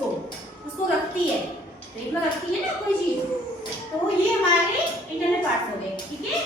उसको उसको रखती है, पेट में रखती है ना कोई चीज, तो ये हमारे इंटरनल पार्ट्स हो गए। ठीक है,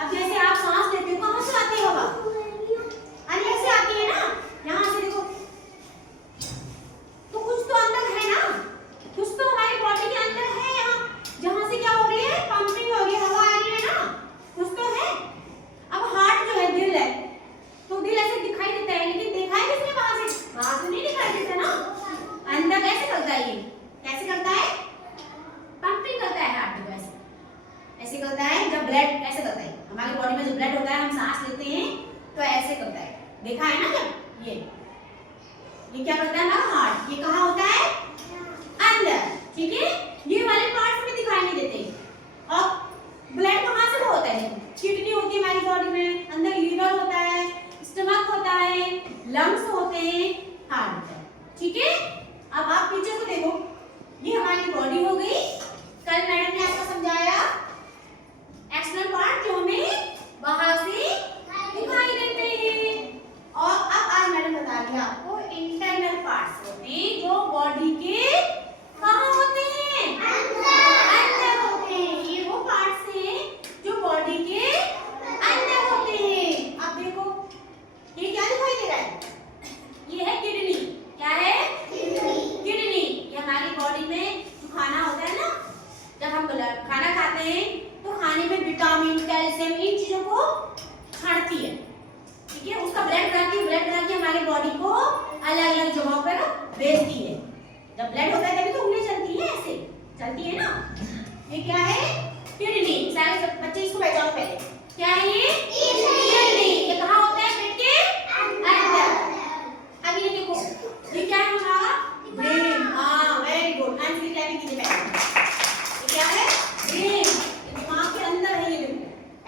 अब जैसे आप सांस लेते हो कहाँ से आती है हवा? अंदर से आती है ना, यहाँ से देखो, तो कुछ तो अंदर है ना, कुछ तो हमारी बॉडी के अंदर है, यहाँ जहाँ से क्या हो रही है, पंपिंग हो रही है, हवा आ रही है ना, कुछ तो है। अब हार्ट जो है, दिल है, तो दिल ऐसे दिखाई देता है, लेकिन देखा है किसने बाहर से? बाहर से नहीं दिखाई देता ना, अंदर कैसे करता है? ये कैसे करता है? पंपिंग करता है हार्ट जो ऐसे ऐसे करता है, जब ब्लड ऐसे करता है, हमारी बॉडी में जो ब्लड होता है हम सांस लेते हैं तो ऐसे करता है, देखा है ना? जब ये क्या करता है हमारा हार्ट, ये कहाँ होता है? अंदर। ठीक है, ये वाले पार्ट्स में दिखाई नहीं देते। और ब्लड कहाँ से होता है? किडनी होती है हमारी बॉडी में, अंदर लीवर होता है, स्टमक होता है, लंग्स होते हैं, हार्ट होता है। ठीक है, अब आप पीछे को देखो, ये हमारी बॉडी हो गई। कल मैडम ने आपको समझाया एक्सटर्नल पार्ट जो हमें बाहर से दिखाई देते हैं, और अब आज मैडम बता रही है आपको इंटरनल पार्ट्स होते हैं जो बॉडी के कहाँ होते हैं? अंदर होते हैं। ये वो पार्ट्स हैं जो बॉडी के अंदर होते हैं। अब देखो ये क्या दिखाई दे रहा है? ये है किडनी। क्या है? किडनी। ये हमारी बॉडी में जो खाना होता है ना, जब हम खाना खाते हैं तो खाने में विटामिन, कैल्शियम, इन चीजों को छांटती है। ठीक है, उसका ब्लड बना के हमारी बॉडी को अलग अलग जगहों पर भेजती है। जब ब्लड होता है तभी तो उंगली चलती है, ऐसे चलती है ना। ये क्या है? किडनी। सारे बच्चे इसको पहचानो पहले, क्या है ये? किडनी। ये कहाँ होता है? पेट के अंदर। अब ये देखो, ये क्या है हमारा? ब्रेन। हाँ, वेरी गुड। आंसर की क्लैपिंग कीजिए पहले। ये क्या है? ब्रेन। दिमाग के अंदर है, ये देखो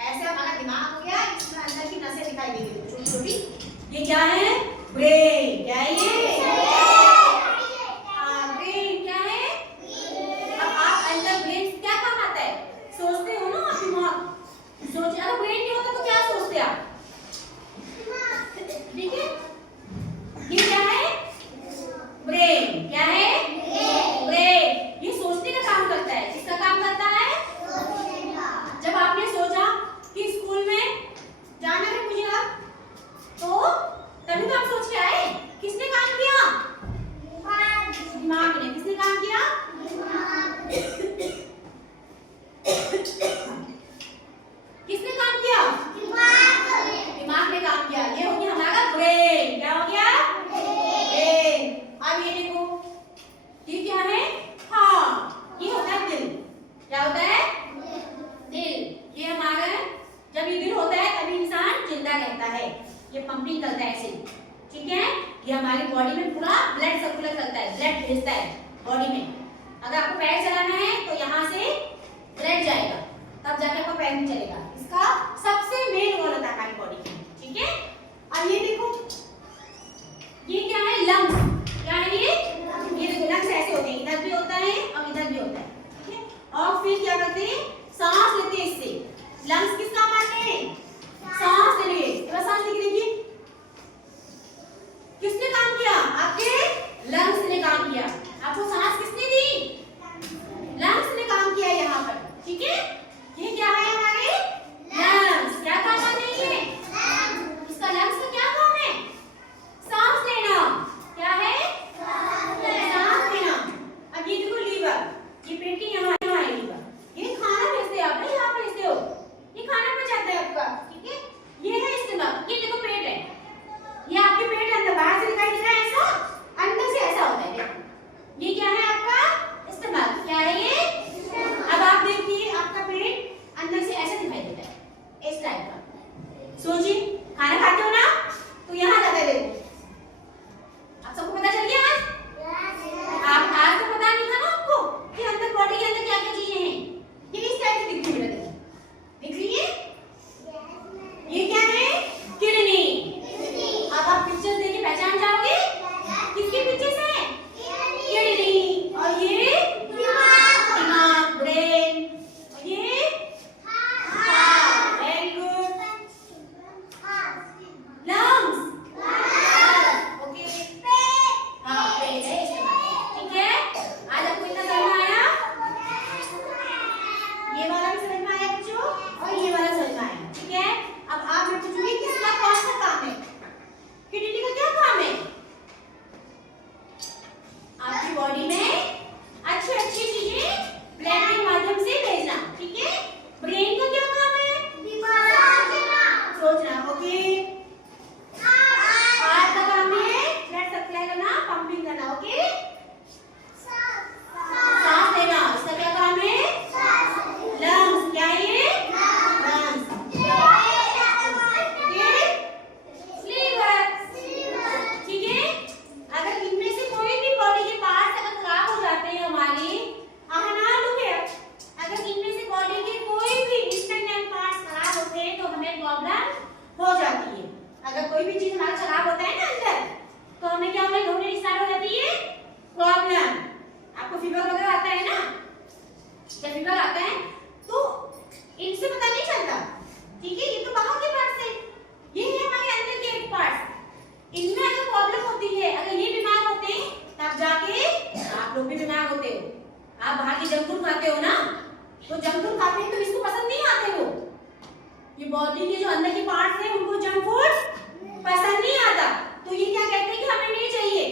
ऐसे हमारा दिमाग हो गया, इसमें अंदर की नसें दिखाई देगी छोटी छोटी। ये क्या है? ब्रेन। क्या है ये? ब्रेन। क्या है? अब आप अंदर ब्रेन क्या काम आता है? सोचते हो ना आप, दिमाग सोच। अगर ब्रेन नहीं होता तो क्या सोचते आप? ठीक है, ये क्या है? ब्रेन। क्या है? ब्रेन। ये सोचने का काम करता है। किसका काम करता है? जब आपने सोचा कि स्कूल में जाना है मुझे अब, तो तभी तो आप सोच के आए। किसने काम किया? दिमाग ने। किसने काम किया? किसने काम किया? दिमाग ने काम किया। ये हो गया हमारा ब्रेन। क्या हो गया? ब्रेन। अब ये देखो, ये क्या है? हाँ, ये होता है दिल। क्या होता है? दिल। ये हमारा, जब ये दिल होता है तभी इंसान जिंदा रहता है। ये पंपिंग करता है ऐसे। ठीक है, ये हमारी बॉडी में पूरा ब्लड सर्कुलेट करता है, ब्लड भेजता है बॉडी में। अगर आपको पैर चलाना है तो यहाँ से ब्लड जाएगा, तब जाके आपका पैर नहीं चलेगा। इसका सबसे मेन रोल होता है हमारी बॉडी में। ठीक है, अब ये देखो, ये क्या है? लंग्स। क्या है ये? ये देखो, लंग्स ऐसे होते हैं, इधर भी होता है और इधर भी होता है। ठीक है, और फिर क्या करते हैं? सांस लेते हैं इससे। लंग्स किस काम आते हैं? सांस लेने के। सांस लेके देखिए, किसने काम किया? आपके लंग्स ने काम किया। आपको सांस किसने दी? लंग्स ने काम किया यहाँ पर। ठीक है, ये क्या है? हमारे लंग्स। क्या काम आते हैं ये? इसका लंग्स का क्या काम है? सांस लेना। क्या है? लेना, ओके। सांस लेना, इसका क्या काम है? लंग्स, क्या है ये? लंग्स। ठीक है। अगर इनमें से कोई भी बॉडी के पार्ट अगर खराब हो जाते हैं हमारी, अगर इनमें से बॉडी के कोई भी इंटरनल पार्ट्स खराब होते हैं तो हमें प्रॉब्लम हो जाती है। अगर कोई भी चीज हमारा खराब होता है ना अंदर, तो हमें क्या होगा? घबराहट स्टार्ट हो जाती है, प्रॉब्लम। आपको फीवर वगैरह आता है ना, जब फीवर आता है तो इनसे पता नहीं चलता, ठीक है, ये तो बाहर के पार्ट्स है, ये है हमारे अंदर के पार्ट्स। इनमें अगर प्रॉब्लम होती है, अगर ये बीमार होते हैं तब जाके आप लोग भी बीमार होते हो। आप बाहर की जंक फूड खाते हो ना, तो जंक फूड खाते हैं तो इसको पसंद नहीं आते हो, ये बॉडी के जो अंदर के पार्ट्स हैं उनको जंक फूड पसंद नहीं आता, तो ये क्या कहते हैं कि हमें नहीं चाहिए।